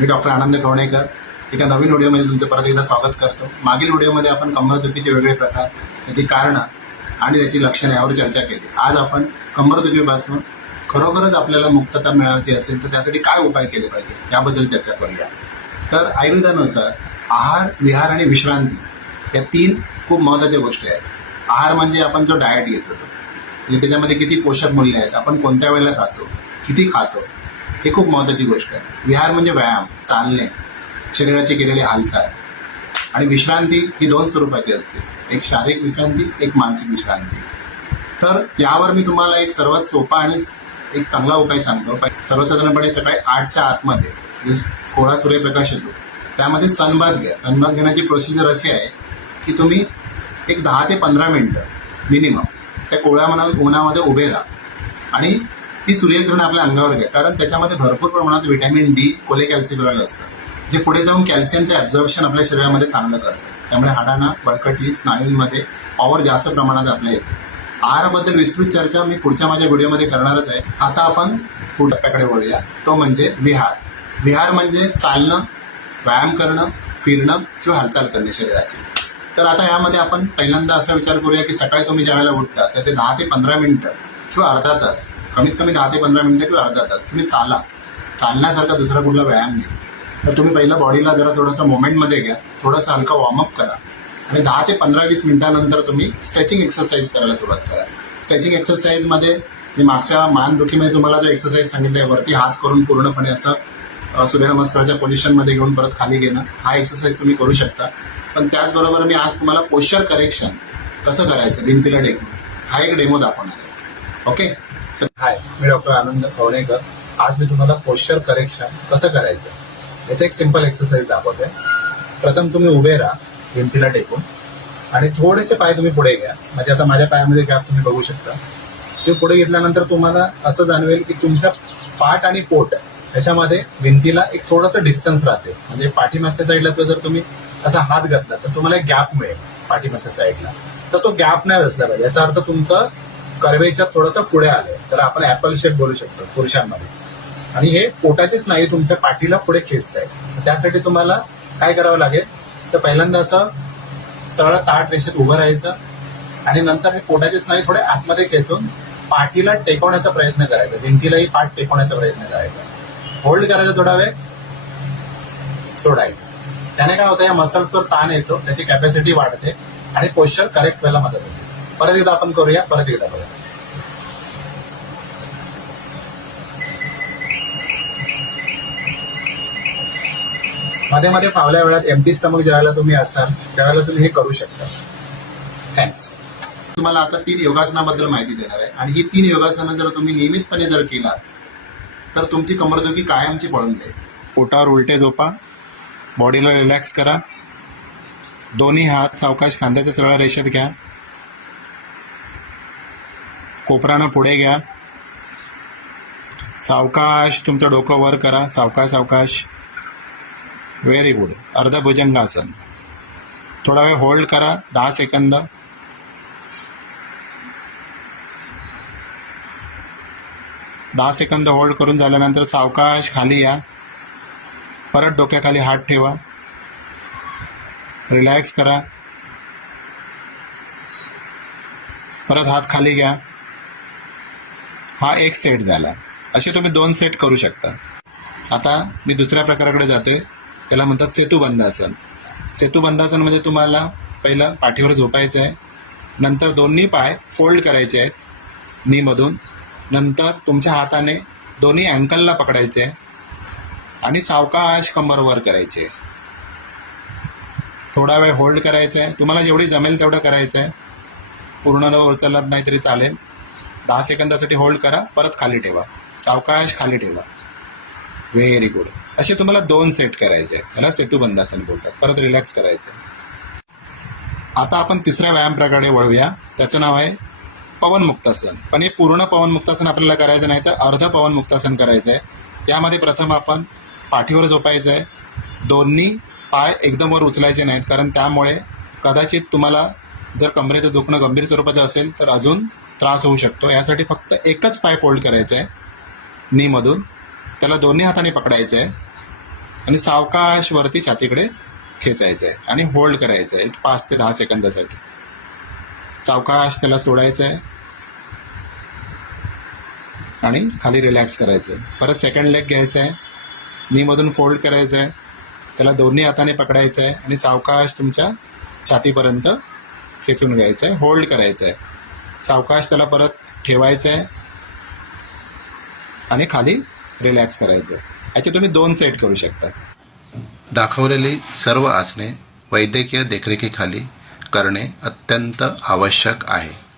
मी doctor आनंद कवणेकर. एका नवीन व्हिडिओमध्ये तुमचं परत एकदा स्वागत करतो. मागील व्हिडिओमध्ये आपण कंबरदुखीचे वेगळे प्रकार त्याची कारणं आणि त्याची लक्षणं यावर चर्चा केली. आज आपण कंबरदुखीपासून खरोखरच आपल्याला मुक्तता मिळवायची असेल तर त्यासाठी काय उपाय केले पाहिजे याबद्दल चर्चा करूया. तर आयुर्वेदानुसार आहार विहार आणि विश्रांती या तीन खूप महत्त्वाच्या गोष्टी आहेत. आहार म्हणजे आपण जो डाएट घेतो म्हणजे त्याच्यामध्ये किती पोषक मूल्य आहेत आपण कोणत्या वेळेला खातो किती खातो ही खूप महत्त्वाची गोष्ट आहे. विहार म्हणजे व्यायाम चालणे शरीराची केलेली हालचाल. आणि विश्रांती ही दोन स्वरूपाची असते. एक शारीरिक विश्रांती एक मानसिक विश्रांती. तर यावर मी तुम्हाला एक सर्वात सोपा आणि एक चांगला उपाय सांगतो. सर्वसाधारणपणे सकाळी आठच्या आतमध्ये जे थोडा सूर्यप्रकाश येतो त्यामध्ये सनबाथ घ्या. सनबाथ घेण्याची प्रोसिजर अशी आहे की तुम्ही एक दहा ते पंधरा मिनटं मिनिमम त्या कोळ्या मना उन्हामध्ये उभे राहा. आणि ती सूर्यकिरण आपल्या अंगावर घ्या. कारण त्याच्यामध्ये भरपूर प्रमाणात विटॅमिन डी कोले कॅल्सिफिरॉल असतं. जे पुढे जाऊन कॅल्शियमचं ॲब्झॉर्प्शन आपल्या शरीरामध्ये चांगलं करतं. त्यामुळे हाडांना बळकटी स्नायूंमध्ये पॉवर जास्त प्रमाणात आपल्या येते. आहाराबद्दल विस्तृत चर्चा मी पुढच्या माझ्या व्हिडिओमध्ये करणारच आहे. आता आपण पुढच्या टप्प्याकडे वळूया. तो म्हणजे विहार. विहार म्हणजे चालणं व्यायाम करणं फिरणं किंवा हालचाल करणे शरीराची. तर आता यामध्ये आपण पहिल्यांदा असा विचार करूया की सकाळी तुम्ही ज्यावेळेला उठता तर ते दहा ते पंधरा मिनिटं किंवा अर्धा तास. कमीत कमी दहा ते पंधरा मिनटं किंवा अर्धा तास. तुम्ही चाला. चालण्यासारखा दुसरा कुठला व्यायाम नाही. तर तुम्ही पहिलं बॉडीला जरा थोडंसं मोमेंटमध्ये घ्या. थोडंसं हलका वॉर्मअप करा. आणि दहा ते पंधरा वीस मिनिटानंतर तुम्ही स्ट्रेचिंग एक्सरसाइज करायला सुरुवात करा. स्ट्रेचिंग एक्सरसाइजमध्ये मी मागच्या मानदुखीमध्ये तुम्हाला जो एक्सरसाइज सांगितलं आहे वरती हात करून पूर्णपणे असं सूर्यनमस्काराच्या पोझिशनमध्ये घेऊन परत खाली घेणं. हा एक्सरसाइज तुम्ही करू शकता. पण त्याचबरोबर मी आज तुम्हाला पोश्चर करेक्शन कसं करायचं? भिंतीला टेकून हा एक डेमो दाखवणार आहे. ओके हाय मी डॉक्टर आनंद कवणेकर आज मी तुम्हाला पोश्चर करेक्शन कसं करायचं याचा एक सिंपल एक्सरसाइज दाखवतोय प्रथम तुम्ही उभे राहा भिंतीला टेकून. आणि थोडेसे पाय तुम्ही पुढे घ्या. म्हणजे आता माझ्या पायामध्ये गॅप तुम्ही बघू शकता. ते पुढे घेतल्यानंतर तुम्हाला असं जाणवेल की तुमच्या पाठ आणि पोट त्याच्यामध्ये भिंतीला एक थोडंसं डिस्टन्स राहते. म्हणजे पाठीमागच्या साईडला तो जर तुम्ही असा हात घातला तर तुम्हाला एक गॅप मिळेल पाठीमागच्या साईडला तर तो गॅप नाही बसला पाहिजे. याचा अर्थ तुमचं कर्वेच्या थोडंसं पुढे आलंय. त्याला आपण ऍपल शेप बोलू शकतो पुरुषांमध्ये. आणि हे पोटाचे स्नायू तुमच्या पाठीला पुढे खेचत आहेत त्यासाठी तुम्हाला काय करावं लागेल? तर पहिल्यांदा असं सरळ ताट रेषेत उभं राहायचं आणि नंतर हे पोटाचे स्नायू थोडे आतमध्ये खेचून पाठीला टेकवण्याचा प्रयत्न करायचा. भिंतीलाही पाठ टेकवण्याचा प्रयत्न करायचा. होल्ड करायचा थोडा वेळ सोडायचं. त्याने काय होतं या मसल्सवर ताण येतो त्याची कॅपॅसिटी वाढते आणि पोश्चर करेक्ट व्हायला मदत होते. परत एकदा आपण करूया परत एकदा बघा मध्ये मध्ये फावल्या वेळात एमटी स्टमक ज्यावेळेला तुम्ही असाल त्यावेळेला तुम्ही हे करू शकता. थँक्स तुम्हाला आता तीन योगासनाबद्दल माहिती देणार आहे. आणि ही तीन योगासनं जर तुम्ही नियमितपणे जर केला तर तुमची कमरदुखी कायमची पळून जाईल. पोटावर उलटे झोपा बॉडीला रिलॅक्स करा. दोन्ही हात सावकाश खांद्याच्या सरळ रेषेत घ्या. कोपरानं पुढे घ्या. सावकाश तुमचं डोकं वर करा. सावकाश सावकाश. व्हेरी गुड अर्ध भुजंगासन थोडा वेळ होल्ड करा. दहा सेकंद. दहा सेकंद होल्ड करून झाल्यानंतर सावकाश खाली या. परत डोक्याखाली हात ठेवा. रिलॅक्स करा. परत हात खाली घ्या. हा एक सेट झाला. असे तुम्ही दोन सेट करू शकता. आता मी दुसऱ्या प्रकाराकडे जातोय. त्याला म्हणतात सेतुबंधासन सेतुबंधासन म्हणजे तुम्हाला पहिलं पाठीवर झोपायचं आहे. नंतर दोन्ही पाय फोल्ड करायचे आहेत. नीमधून. नंतर तुमच्या हाताने दोन्ही अँकलला पकडायचे आहे. आणि सावकाश कंबर करायचे थोडा वेळ होल्ड करायचं आहे. तुम्हाला जेवढी जमेल तेवढं करायचं आहे. पूर्ण न उचलत नाही तरी चालेल. दहा सेकंदासाठी होल्ड करा परत खाली ठेवा. सावकाश खाली ठेवा. व्हेरी गुड असे तुम्हाला दोन सेट करायचे आहेत. ह्याला सेटू बंदासन बोलतात. परत रिलॅक्स करायचं आता आपण तिसऱ्या व्यायाम प्रकारे वळूया. त्याचं नाव आहे पवनमुक्तासन पण हे पूर्ण पवनमुक्तासन आपल्याला करायचं नाही तर अर्ध पवनमुक्तासन करायचं आहे यामध्ये प्रथम आपण पाठीवर झोपायचं आहे दोन्ही पाय एकदम वर उचलायचे नाहीत कारण त्यामुळे कदाचित तुम्हाला जर कमरेचं दुखणं गंभीर स्वरूपाचं असेल तर अजून त्रास होऊ शकतो. यासाठी फक्त एकच पाय फोल्ड करायचा आहे नीमधून त्याला दोन्ही हाताने पकडायचं आहे आणि सावकाशवरती छातीकडे खेचायचं आहे आणि होल्ड करायचं आहे एक पाच ते दहा सेकंदासाठी. सावकाश त्याला सोडायचं आहे आणि खाली रिलॅक्स करायचं आहे परत सेकंड लेग घ्यायचा आहे नीमधून फोल्ड करायचं आहे त्याला दोन्ही हाताने पकडायचं आहे आणि सावकाश तुमच्या छातीपर्यंत खेचून घ्यायचं आहे होल्ड करायचं आहे सावकाश त्याला परत ठेवायचं आहे आणि खाली रिलॅक्स करायचं आहे याचे तुम्ही दोन सेट करू शकता. दाखवलेली सर्व आसने वैद्यकीय देखरेखीखाली करणे अत्यंत आवश्यक आहे.